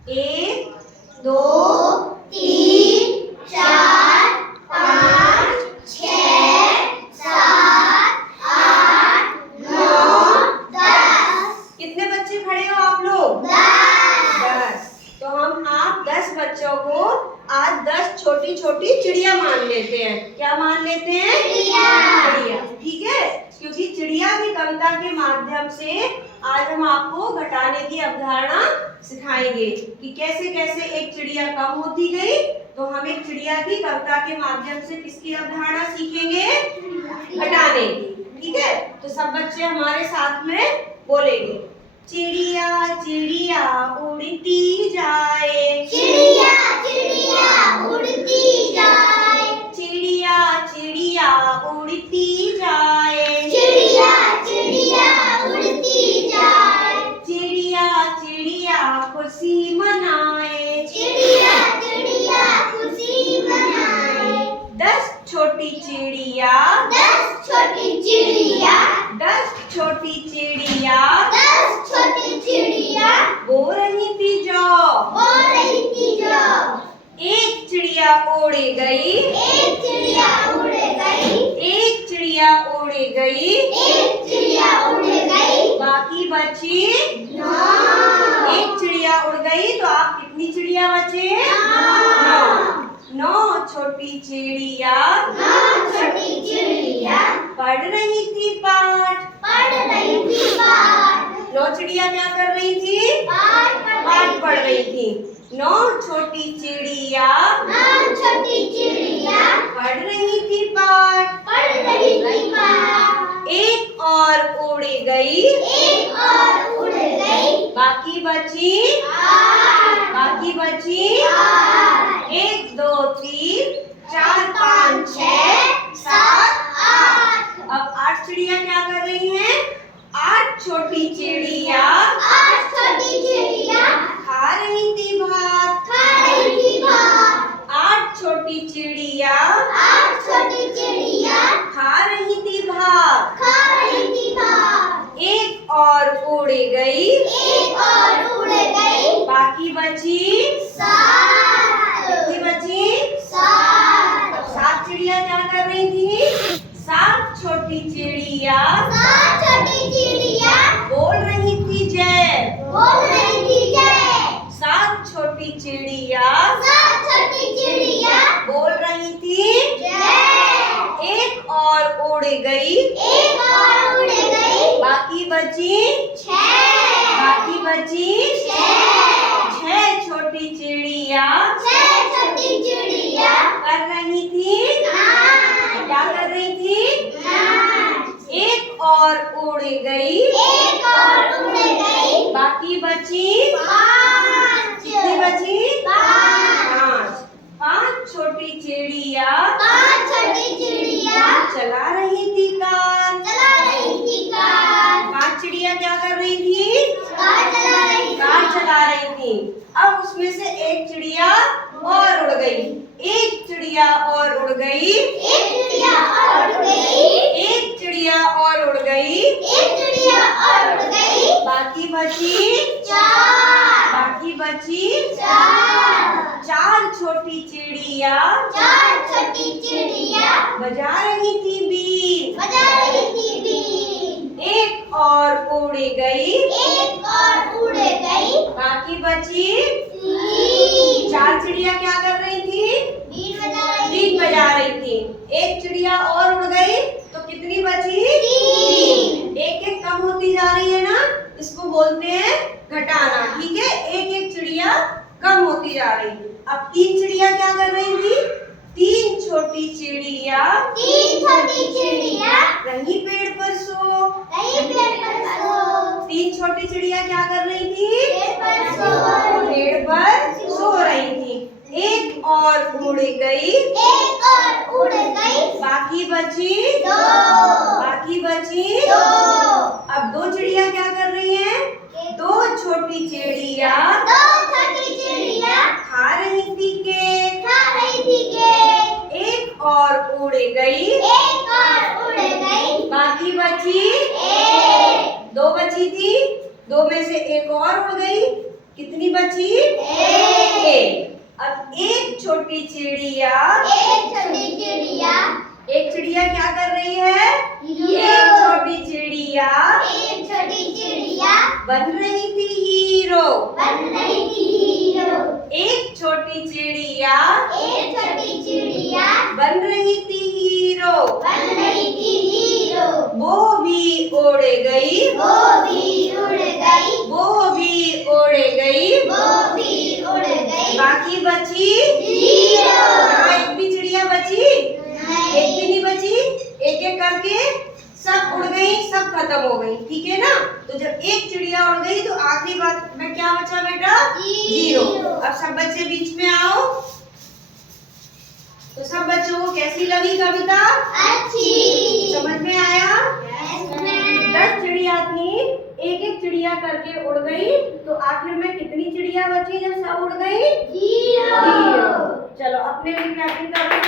1 2 3 4 5 6 7 8 9 10। कितने बच्चे खड़े हो आप लोग? 10। तो हम आप 10 बच्चों को आज 10 छोटी छोटी चिड़िया मान लेते हैं। क्या मान लेते हैं? चिड़िया। ठीक है, क्योंकि चिड़िया की कविता के माध्यम से आज हम आपको घटाने की अवधारणा सिखाएंगे कि कैसे कैसे एक चिड़िया कम होती गई। तो हम एक चिड़िया की कविता के माध्यम से किसकी अवधारणा सीखेंगे? घटाने की। ठीक है, तो सब बच्चे हमारे साथ में बोलेंगे। चिड़िया चिड़िया उड़ती जाए, चिड़िया चिड़िया उड़ती जाए, चिड़िया चिड़िया उड़ती जाए, चिड़िया चिड़िया उड़ती जाए, चिड़िया चिड़िया खुशी मनाए, चिड़िया चिड़िया खुशी मनाए। 10 छोटी चिड़िया, 10 छोटी चिड़िया, 10 छोटी चिड़िया 10 छोटी चिड़िया बो रही थी जो, हो रही थी जो। एक चिड़िया उड़ गई, एक चिड़िया उड़ गई, एक चिड़िया उड़ गई, एक चिड़िया उड़ गई, बाकी बची 9। एक चिड़िया उड़ गई तो आप कितनी चिड़िया बचे? 9 छोटी चिड़िया 9 छोटी चिड़िया पढ़ रही थी पाठ। पढ़ रही थी पाठ। 9 चिड़िया क्या कर रही थी? पाठ पढ़ रही थी। 9 छोटी चिड़िया 9 छोटी चिड़िया पढ़ रही थी पाठ। पढ़ रही थी पाठ। एक और उड़ गई, एक और उड़ गई, बाकी बची 8। बाकी बची 8। 1 2 3 4 5 6 7 8। अब 8 चिड़िया क्या कर रही हैं? 8 छोटी चिड़िया 8 छोटी चिड़िया खा रही थी भात। खा रही थी भात। 8 छोटी चिड़िया 8 छोटी चिड़िया खा रही थी भात। खा रही थी भात। एक और उड़ गई, एक और उड़ गई, बाकी बची 7। कितनी बची? 7। 7 चिड़िया क्या कर रही थी? 7 छोटी चिड़िया 7 छोटी चिड़िया बोल रही थी जय। बोल रही थी जय। 7 छोटी चिड़िया 7 छोटी चिड़िया बोल रही थी जय। एक और उड़ गई, एक और उड़ गई, बाकी बची 6। बाकी बची 6। 6 छोटी चिड़िया 6 छोटी चिड़िया कर रही थी नाच। क्या कर रही थी? नाच। एक और उड़ गई, एक और उड़ गई, बाकी बची 5। कितनी बची? 5। 5 छोटी चिड़िया 5 छोटी चिड़िया चला रही थी कार। चला रही थी कार। 5 चिड़िया क्या कर रही थी? कार चला रही थी। कार चला रही थी। अब उसमें से एक चिड़िया और उड़ गई, एक चिड़िया और उड़ गई, एक चिड़िया और उड़ गई, एक चिड़िया और उड़ गई, एक चिड़िया और उड़ गई, बाकी बची 4। बाकी बची 4। 4 छोटी चिड़िया 4 छोटी चिड़िया बजा रही थी बीन। बजा रही थी बीन। एक और उड़ गई, एक और उड़ गई, बाकी बची 3। 4 चिड़िया क्या कर रही थी? बीन बजा रही बीन थी। बजा रही थी। एक चिड़िया और उड़ गई तो कितनी बची? 3। एक एक कम होती जा रही है ना, इसको बोलते हैं घटाना। ठीक है, एक एक चिड़िया कम होती जा रही। अब 3 चिड़िया क्या कर रही थी? 3 छोटी चिड़िया 3 छोटी चिड़िया रही पेड़ पर सो। रही पेड़ पर सो। 3 छोटी चिड़िया क्या कर रही थी? पेड़ पर सो। पेड़ पर सो रही थी। एक और उड़ गई, एक और उड़ गई, बाकी बची 2। बाकी बची 2। अब 2 चिड़िया क्या कर रही हैं? 2 छोटी चिड़िया 2 छोटी चिड़िया खा रही थी केक। खा रही थी केक। एक और उड़ गई, एक और उड़ गई, बाकी बची 1। 2 बची थी, 2 में से एक और उड़ गई, कितनी बची? एक। अब एक छोटी चिड़िया, एक चिड़िया क्या कर रही है? एक छोटी चिड़िया बन रही थी हीरो। एक छोटी चिड़िया बन रही थी हीरो। वो भी उड़ गई, वो भी उड़ गई। बाकी बची यहाँ एक भी चिड़िया बची? एक भी नहीं बची। एक एक करके सब उड़ गई, सब खत्म हो गई, ठीक है ना। तो जब एक चिड़िया उड़ गई तो आखिरी बात में क्या बचा बेटा? 0। अब सब बच्चे बीच में आओ। तो सब बच्चों को कैसी लगी कविता? समझ में आया? 10 चिड़िया थी, एक एक चिड़िया करके उड़ गई, तो आखिर में कितनी चिड़िया बची जब सब उड़ गई? 0। चलो अपने लिए क्लैपिंग करो।